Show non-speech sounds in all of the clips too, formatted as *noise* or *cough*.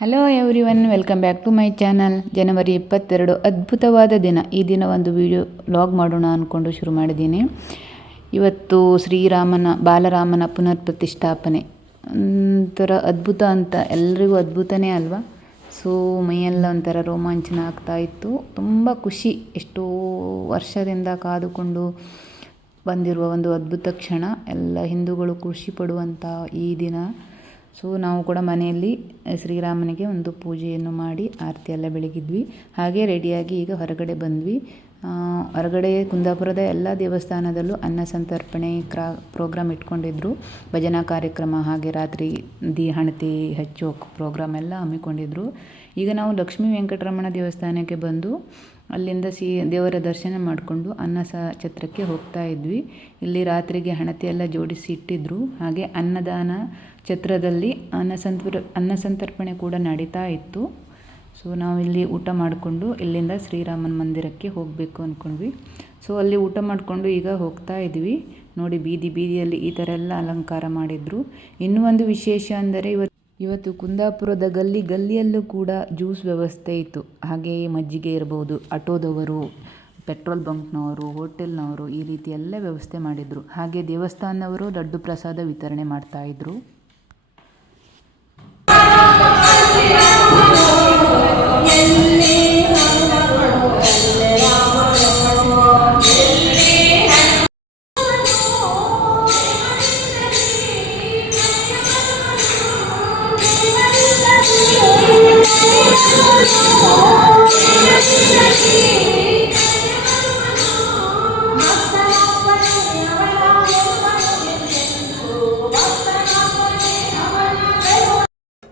Hello everyone welcome back to my channel ಜನವರಿ ಇಪ್ಪತ್ತೆರಡು, ಅದ್ಭುತವಾದ ದಿನ. ಈ ದಿನ ಒಂದು ವಿಡಿಯೋ ಲಾಗ್ ಮಾಡೋಣ ಅಂದ್ಕೊಂಡು ಶುರು ಮಾಡಿದ್ದೀನಿ. ಇವತ್ತು ಶ್ರೀರಾಮನ, ಬಾಲರಾಮನ ಪುನರ್ ಪ್ರತಿಷ್ಠಾಪನೆ ಒಂಥರ ಅದ್ಭುತ ಅಂತ, ಎಲ್ರಿಗೂ ಅದ್ಭುತನೇ ಅಲ್ವಾ? ಸೊ ಮೈಯೆಲ್ಲ ಒಂಥರ ರೋಮಾಂಚನ ಆಗ್ತಾ ಇತ್ತು. ತುಂಬ ಖುಷಿ, ಎಷ್ಟೋ ವರ್ಷದಿಂದ ಕಾದುಕೊಂಡು ಬಂದಿರುವ ಒಂದು ಅದ್ಭುತ ಕ್ಷಣ. ಎಲ್ಲ ಹಿಂದೂಗಳು ಖುಷಿ ಪಡುವಂಥ ಈ ದಿನ. ಸೊ ನಾವು ಕೂಡ ಮನೆಯಲ್ಲಿ ಶ್ರೀರಾಮನಿಗೆ ಒಂದು ಪೂಜೆಯನ್ನು ಮಾಡಿ ಆರತಿ ಎಲ್ಲ ಬೆಳಗಿದ್ವಿ. ಹಾಗೆ ರೆಡಿಯಾಗಿ ಈಗ ಹೊರಗಡೆ ಬಂದ್ವಿ. ಹೊರಗಡೆ ಕುಂದಾಪುರದ ಎಲ್ಲ ದೇವಸ್ಥಾನದಲ್ಲೂ ಅನ್ನ ಸಂತರ್ಪಣೆ ಕ್ರಾ, ಪ್ರೋಗ್ರಾಮ್ ಇಟ್ಕೊಂಡಿದ್ರು. ಭಜನಾ ಕಾರ್ಯಕ್ರಮ ಹಾಗೆ ರಾತ್ರಿ ದಿ ಹಣತಿ ಹಚ್ಚೋ ಪ್ರೋಗ್ರಾಮ್ ಎಲ್ಲ ಹಮ್ಮಿಕೊಂಡಿದ್ರು. ಈಗ ನಾವು ಲಕ್ಷ್ಮೀ ವೆಂಕಟರಮಣ ದೇವಸ್ಥಾನಕ್ಕೆ ಬಂದು ಅಲ್ಲಿಂದ ಸಿ, ದೇವರ ದರ್ಶನ ಮಾಡಿಕೊಂಡು ಅನ್ನ ಸ, ಛತ್ರಕ್ಕೆ ಹೋಗ್ತಾ ಇದ್ವಿ. ಇಲ್ಲಿ ರಾತ್ರಿಗೆ ಹಣತೆ ಎಲ್ಲ ಜೋಡಿಸಿ ಇಟ್ಟಿದ್ರು. ಹಾಗೆ ಅನ್ನದಾನ ಛತ್ರದಲ್ಲಿ ಅನ್ನಸಂತರ್ ಅನ್ನಸಂತರ್ಪಣೆ ಅನ್ನ ಸಂತರ್ಪಣೆ ಕೂಡ ನಡೀತಾ ಇತ್ತು. ಸೊ ನಾವಿಲ್ಲಿ ಊಟ ಮಾಡಿಕೊಂಡು ಇಲ್ಲಿಂದ ಶ್ರೀರಾಮನ ಮಂದಿರಕ್ಕೆ ಹೋಗಬೇಕು ಅಂದ್ಕೊಂಡ್ವಿ ಸೊ ಅಲ್ಲಿ ಊಟ ಮಾಡಿಕೊಂಡು ಈಗ ಹೋಗ್ತಾ ಇದ್ವಿ. ನೋಡಿ, ಬೀದಿ ಬೀದಿಯಲ್ಲಿ ಈ ಥರ ಎಲ್ಲ ಅಲಂಕಾರ ಮಾಡಿದರು. ಇನ್ನೂ ಒಂದು ವಿಶೇಷ ಅಂದರೆ ಇವತ್ತು ಇವತ್ತು ಕುಂದಾಪುರದ ಗಲ್ಲಿ ಗಲ್ಲಿಯಲ್ಲೂ ಕೂಡ ಜ್ಯೂಸ್ ವ್ಯವಸ್ಥೆ ಇತ್ತು. ಹಾಗೆಯೇ ಮಜ್ಜಿಗೆ ಇರ್ಬೋದು ಆಟೋದವರು ಪೆಟ್ರೋಲ್ ಬಂಕ್ನವರು, ಹೋಟೆಲ್ನವರು ಈ ರೀತಿ ಎಲ್ಲ ವ್ಯವಸ್ಥೆ ಮಾಡಿದರು. ಹಾಗೆ ದೇವಸ್ಥಾನದವರು ಲಡ್ಡು ಪ್ರಸಾದ ವಿತರಣೆ ಮಾಡ್ತಾಯಿದ್ರು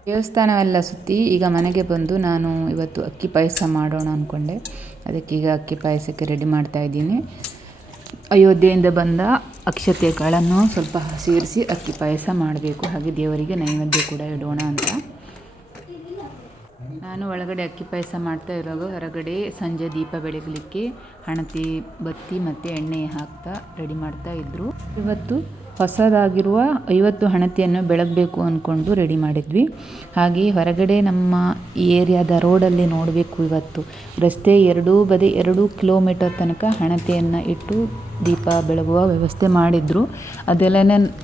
ದೇವಸ್ಥಾನವೆಲ್ಲ ಸುತ್ತಿ ಈಗ ಮನೆಗೆ ಬಂದು ನಾನು ಇವತ್ತು ಅಕ್ಕಿ ಪಾಯಸ ಮಾಡೋಣ ಅಂದ್ಕೊಂಡೆ ಈಗ ಅಕ್ಕಿ ಪಾಯಸಕ್ಕೆ ರೆಡಿ ಮಾಡ್ತಾ ಇದ್ದೀನಿ. ಅಯೋಧ್ಯೆಯಿಂದ ಬಂದ ಅಕ್ಷತೆಗಳನ್ನು ಸ್ವಲ್ಪ ಸೇರಿಸಿ ಅಕ್ಕಿ ಪಾಯಸ ಮಾಡಬೇಕು. ಹಾಗೆ ದೇವರಿಗೆ ನೈವೇದ್ಯ ಕೂಡ ಇಡೋಣ ಅಂತ. ನಾನು ಒಳಗಡೆ ಅಕ್ಕಿ ಪಾಯಸ ಮಾಡ್ತಾ ಇರುವಾಗ ಹೊರಗಡೆ ಸಂಜೆ ದೀಪ ಬೆಳಗಲಿಕ್ಕೆ ಹಣತೆ, ಬತ್ತಿ ಮತ್ತು ಎಣ್ಣೆ ಹಾಕ್ತಾ ರೆಡಿ ಮಾಡ್ತಾ ಇದ್ದರು ಇವತ್ತು ಹೊಸದಾಗಿರುವ ಐವತ್ತು ಹಣತೆಯನ್ನು ಬೆಳಗಬೇಕು ಅಂದ್ಕೊಂಡು ರೆಡಿ ಮಾಡಿದ್ವಿ. ಹಾಗೆ ಹೊರಗಡೆ ನಮ್ಮ ಏರಿಯಾದ ರೋಡಲ್ಲಿ ನೋಡಬೇಕು ಇವತ್ತು. ರಸ್ತೆ ಎರಡೂ ಬದಿ ಎರಡು ಕಿಲೋಮೀಟರ್ ತನಕ ಹಣತೆಯನ್ನು ಇಟ್ಟು ದೀಪ ಬೆಳಗುವ ವ್ಯವಸ್ಥೆ ಮಾಡಿದರು. ಅದೆಲ್ಲ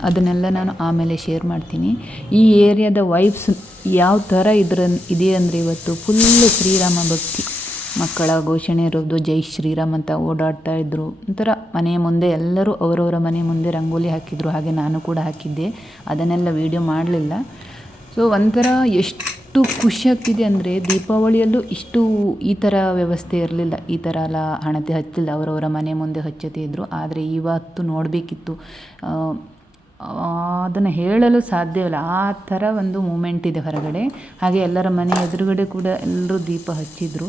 ಅದನ್ನೆಲ್ಲ ನಾನು ಆಮೇಲೆ ಶೇರ್ ಮಾಡ್ತೀನಿ. ಈ ಏರಿಯಾದ ವೈಬ್ಸ್ ಯಾವ ಥರ ಇದ್ರ ಇದೆ ಇವತ್ತು ಫುಲ್ಲು ಶ್ರೀರಾಮ ಭಕ್ತಿ. ಮಕ್ಕಳ ಘೋಷಣೆ ಇರೋದು, ಜೈ ಶ್ರೀರಾಮ್ ಅಂತ ಓಡಾಡ್ತಾ ಇದ್ದರು ಒಂಥರ ಮನೆಯ ಮುಂದೆ ಎಲ್ಲರೂ ಅವರವರ ಮನೆ ಮುಂದೆ ರಂಗೋಲಿ ಹಾಕಿದರು, ಹಾಗೆ ನಾನು ಕೂಡ ಹಾಕಿದ್ದೆ. ಅದನ್ನೆಲ್ಲ ವೀಡಿಯೋ ಮಾಡಲಿಲ್ಲ. ಸೊ ಒಂಥರ ಎಷ್ಟು ಖುಷಿ ಆಗ್ತಿದೆ ಅಂದರೆ ದೀಪಾವಳಿಯಲ್ಲೂ ಇಷ್ಟು ಈ ಥರ ವ್ಯವಸ್ಥೆ ಇರಲಿಲ್ಲ. ಈ ಥರ ಎಲ್ಲ ಹಣತೆ ಹಚ್ಚಿಲ್ಲ ಅವರವರ ಮನೆ ಮುಂದೆ ಹಚ್ಚತೆ ಇದ್ದರು ಆದರೆ ಇವತ್ತು ನೋಡಬೇಕಿತ್ತು. ಅದನ್ನು ಹೇಳಲು ಸಾಧ್ಯವಿಲ್ಲ ಆ ಥರ ಒಂದು ಮೂಮೆಂಟ್ ಇದೆ ಹೊರಗಡೆ. ಹಾಗೆ ಎಲ್ಲರ ಮನೆ ಎದುರುಗಡೆ ಕೂಡ ಎಲ್ಲರೂ ದೀಪ ಹಚ್ಚಿದರು.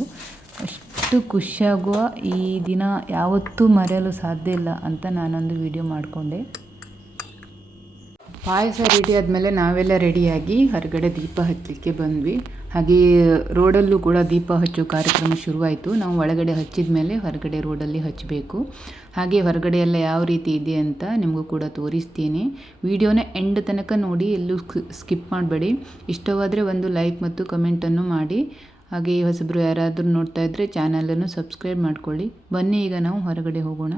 ಅಷ್ಟು ಖುಷಿಯಾಗುವ ಈ ದಿನ ಯಾವತ್ತೂ ಮರೆಯಲು ಸಾಧ್ಯ ಇಲ್ಲ ಅಂತ ನಾನೊಂದು ವಿಡಿಯೋ ಮಾಡಿಕೊಂಡೆ. ಪಾಯಸ ರೆಡಿ ಆದಮೇಲೆ ನಾವೆಲ್ಲ ರೆಡಿಯಾಗಿ ಹೊರಗಡೆ ದೀಪ ಹಚ್ಚಲಿಕ್ಕೆ ಬಂದ್ವಿ. ಹಾಗೆ ರೋಡಲ್ಲೂ ಕೂಡ ದೀಪ ಹಚ್ಚೋ ಕಾರ್ಯಕ್ರಮ ಶುರುವಾಯಿತು. ನಾವು ಒಳಗಡೆ ಹಚ್ಚಿದ ಮೇಲೆ ಹೊರಗಡೆ ರೋಡಲ್ಲಿ ಹಚ್ಚಬೇಕು. ಹಾಗೆ ಹೊರಗಡೆ ಎಲ್ಲ ಯಾವ ರೀತಿ ಇದೆ ಅಂತ ನಿಮಗೂ ಕೂಡ ತೋರಿಸ್ತೀನಿ. ವಿಡಿಯೋನ ಎಂಡ್ ತನಕ ನೋಡಿ ಎಲ್ಲೂ ಸ್ಕಿಪ್ ಮಾಡಬೇಡಿ. ಇಷ್ಟವಾದರೆ ಒಂದು ಲೈಕ್ ಮತ್ತು ಕಮೆಂಟನ್ನು ಮಾಡಿ. ಹಾಗೆ ಹೊಸಬ್ರು ಯಾರಾದರೂ ನೋಡ್ತಾ ಇದ್ದರೆ ಚಾನಲನ್ನು ಸಬ್ಸ್ಕ್ರೈಬ್ ಮಾಡ್ಕೊಳ್ಳಿ. ಬನ್ನಿ ಈಗ ನಾವು ಹೊರಗಡೆ ಹೋಗೋಣ.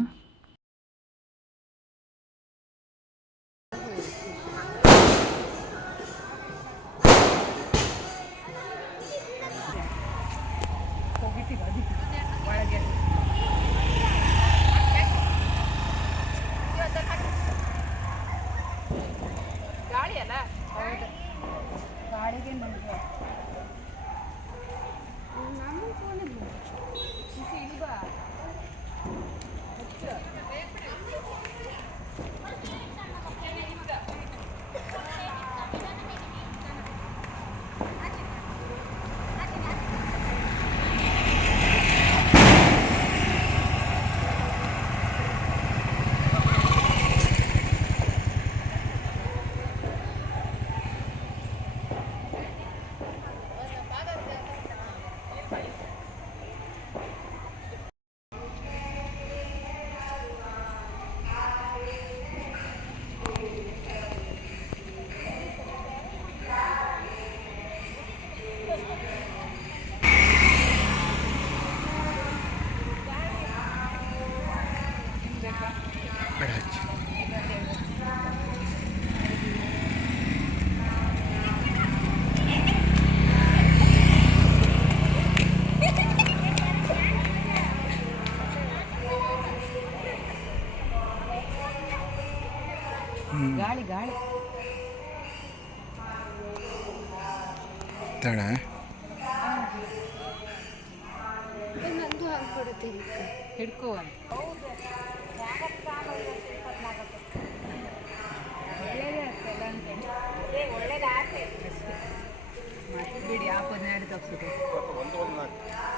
ತಪ್ಪಿಸುತ್ತೆ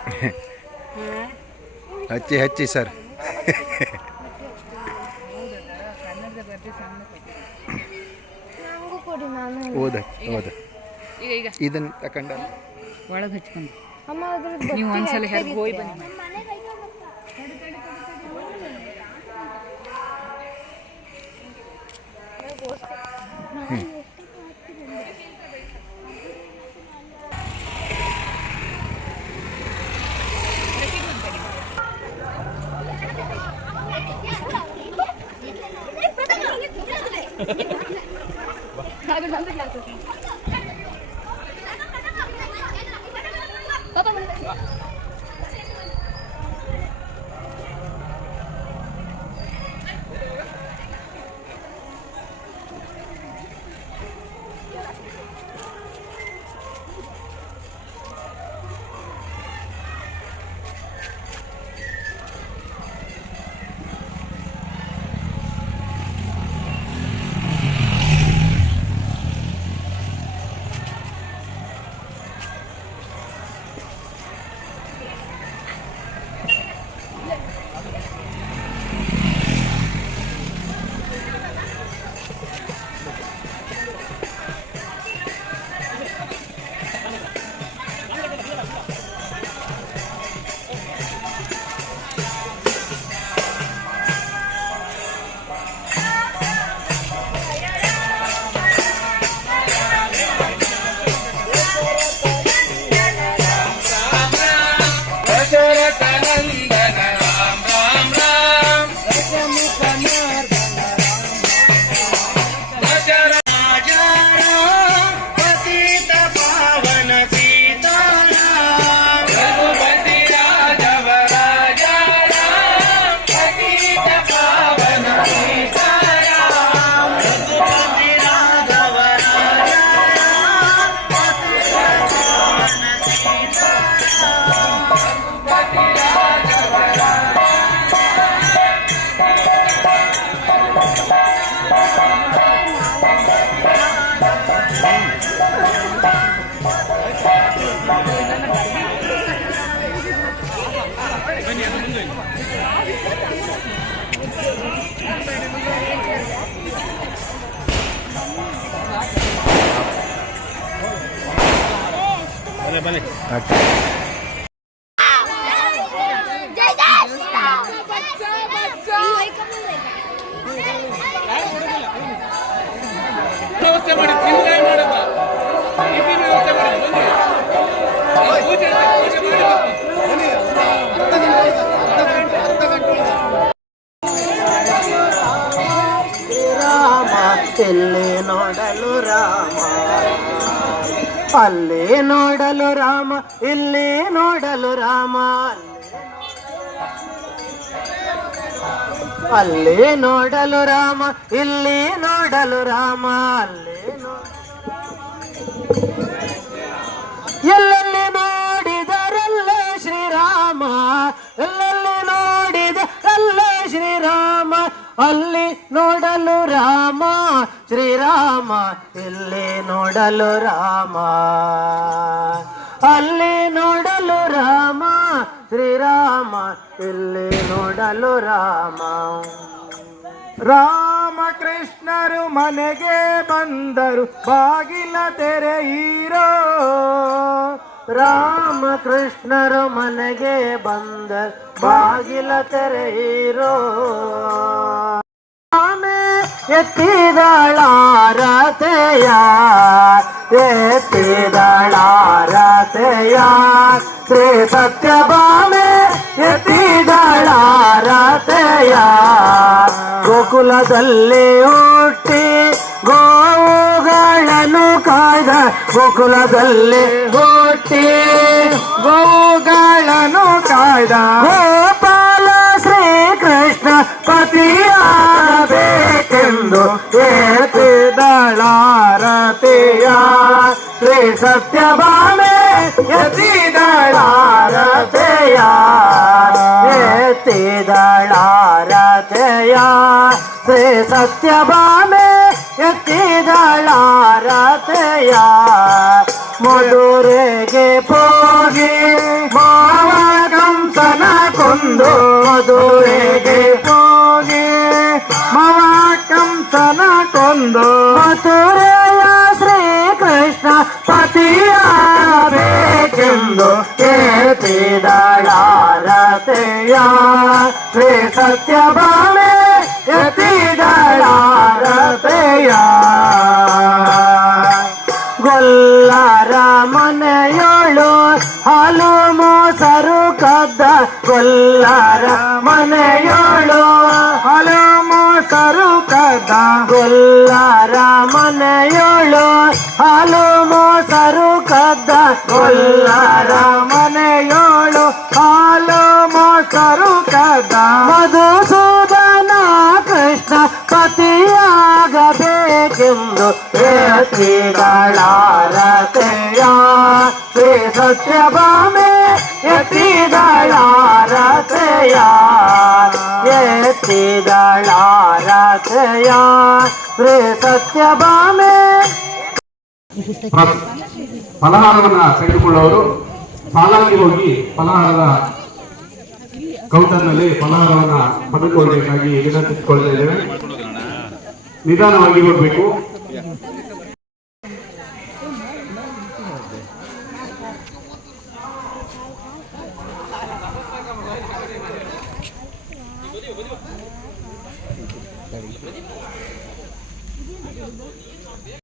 *laughs* ಹಚ್ಚಿ ಹಚ್ಚಿ ಸರ್. ಓದ ಓದ. ಈಗ ಈಗ. ಇದನ್ನು ತಕೊಂಡ ಒಳಗೆ ಹಚ್ಕೊಂಡು. ಅಮ್ಮ ಅದ್ರದ್ದು ನೀವು ಒಂದ್ಸಲ ಹೋಗಿ ಬನ್ನಿ. ವ್ಯವಸ್ಥೆ ಮಾಡಿ ತಿಂಗಳಾಗಿ ಮಾಡಲ್ಲ ಬನ್ನಿ. ಪೂಜೆ ಮಾಡಿ ನೋಡಲು ರಾಮ. ಅಲ್ಲಿ ನೋಡಲು ರಾಮ, ಇಲ್ಲಿ ನೋಡಲು ರಾಮ. ಅಲ್ಲಿ ನೋಡಲು ರಾಮ, ಇಲ್ಲಿ ನೋಡಲು ರಾಮ. ಅಲ್ಲಿ ಎಲ್ಲೆಲ್ಲಿ ನೋಡಿದರಲ್ಲ ಶ್ರೀರಾಮ, ಎಲ್ಲೆಲ್ಲಿ ನೋಡಿದರಲ್ಲ ಶ್ರೀರಾಮ, ಅಲ್ಲಿ ನೋಡಲು ರಾಮ. ಶ್ರೀರಾಮ, ಇಲ್ಲಿ ನೋಡಲು ರಾಮ. ಅಲ್ಲಿ ನೋಡಲು ರಾಮ, ಶ್ರೀರಾಮ, ಇಲ್ಲಿ ನೋಡಲು ರಾಮ. ರಾಮಕೃಷ್ಣರು ಮನೆಗೆ ಬಂದರು, ಬಾಗಿಲ ತೆರೆಯಿರೋ. ರಾಮಕೃಷ್ಣರು ಮನೆಗೆ ಬಂದರು, ಬಾಗಿಲ ತೆರೆಯಿರೋ. ಆಮೆ ಎತ್ತಿದಳಾರತೆಯ ಎತ್ತಿದಳಾರತೆಯ. ಶ್ರೀ ಸತ್ಯಭಾಮೆ ಎತ್ತಿದಳಾರತೆಯ ಗೋಕುಲದಲ್ಲಿ ಹುಟ್ಟಿ ಗೋವುಗಳನ್ನು ಕಾಯ್ದ ಗೋಕುಲದಲ್ಲಿ ಹುಟ್ಟಿ ಗೋವುಗಳನ್ನು ಕಾಯ್ದ. ಪತಿಯಾಗಬೇಕೆಂದು ಏತಿದಳಾರತಿಯ ಶ್ರೀ ಸತ್ಯಭಾಮೆ ಎತ್ತಿದಳಾರತೆಯ ಎತ್ತಿದಳಾರತೆಯ ಶ್ರೀ ಸತ್ಯಭಾಮೆ ಎತ್ತಿದಳಾರತೆಯ ಮಧುರೆಗೆ ಹೋಗಿ ಮಾವ ಕಂಸನ ಕೊಂದು ಮಧುರೆಗೆ ಹೋಗಿ ಮಾವ ಕಂಸನ ಕೊಂದು ಮಧುರೆಯ ಶ್ರೀಕೃಷ್ಣ ಪತಿಯಾಗಬೇಕೆಂದು ಕೇತಿದಳಾರತೆಯ ಶ್ರೀ ಸತ್ಯಭಾಮೆ ಎತ್ತಿದಳಾರತೆಯ ಗೊಲ್ಲರ ಮನೆಯೋಳು ಹಾಲು ಮೊಸರು ಕದ್ದ ಗೊಲ್ಲರ ಮನೆಯೋಳು ಹಾಲು ಮೊಸರು ಕದ್ದ ಗೊಲ್ಲರ ಮನೆಯೋಳು ಹಾಲು ಮೊಸರು ಕದ್ದ. ಗೊಲ್ಲಾರ ಮನೆಯೋಳು ಹಾಲು ಮೊಸರು ಕದ್ದ. ಮಧುಸೂದನ ಕೃಷ್ಣ ಪತಿಯಾಗಬೇಕೆಂದು ಎತ್ತಿಗಳಾರತೆಯ ಶ್ರೀ ಸತ್ಯಭಾಮೆ ಎತ್ತಿಗಳಾರತೆಯ ಎತ್ತಿಗಳಾರತೆಯ ಶ್ರೀ ಸತ್ಯಭಾಮೆ ಫಲಹಾರವನ್ನ ತೆಗೆದುಕೊಳ್ಳುವವರು ಸಾಲಾಗಿ ಹೋಗಿ ಫಲಹಾರದ ಕೌಂಟರ್ನಲ್ಲಿ ಫಲಹಾರವನ್ನ ಪಡೆದುಕೊಳ್ಳಬೇಕಾಗಿ ವಿನಂತಿಸಿಕೊಳ್ತಾ ನಿಧಾನವಾಗಿ ಹೋಗಬೇಕು.